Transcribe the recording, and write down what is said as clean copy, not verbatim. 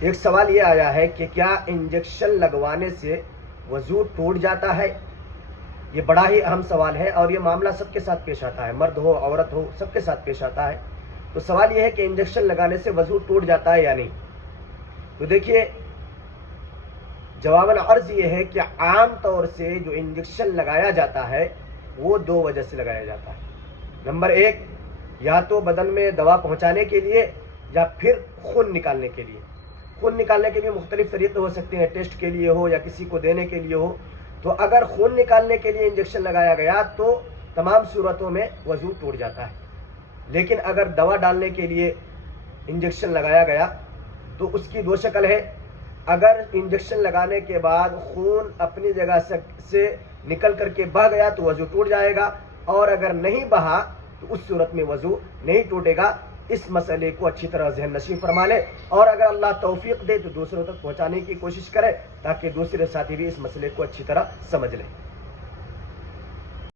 ایک سوال یہ آیا ہے کہ کیا انجیکشن لگوانے سے وضو ٹوٹ جاتا ہے؟ یہ بڑا ہی اہم سوال ہے اور یہ معاملہ سب کے ساتھ پیش آتا ہے، مرد ہو عورت ہو سب کے ساتھ پیش آتا ہے۔ تو سوال یہ ہے کہ انجیکشن لگانے سے وضو ٹوٹ جاتا ہے یا نہیں؟ تو دیکھیے، جواباً عرض یہ ہے کہ عام طور سے جو انجیکشن لگایا جاتا ہے وہ دو وجہ سے لگایا جاتا ہے۔ نمبر ایک، یا تو بدن میں دوا پہنچانے کے لیے یا پھر خون نکالنے کے لیے۔ خون نکالنے کے بھی مختلف طریقے ہو سکتے ہیں، ٹیسٹ کے لیے ہو یا کسی کو دینے کے لیے ہو۔ تو اگر خون نکالنے کے لیے انجیکشن لگایا گیا تو تمام صورتوں میں وضو ٹوٹ جاتا ہے، لیکن اگر دوا ڈالنے کے لیے انجیکشن لگایا گیا تو اس کی دو شکل ہے۔ اگر انجیکشن لگانے کے بعد خون اپنی جگہ سے نکل کر کے بہہ گیا تو وضو ٹوٹ جائے گا، اور اگر نہیں بہا تو اس صورت میں وضو نہیں ٹوٹے گا۔ اس مسئلے کو اچھی طرح ذہن نشین فرما لے، اور اگر اللہ توفیق دے تو دوسروں تک پہنچانے کی کوشش کرے تاکہ دوسرے ساتھی بھی اس مسئلے کو اچھی طرح سمجھ لیں۔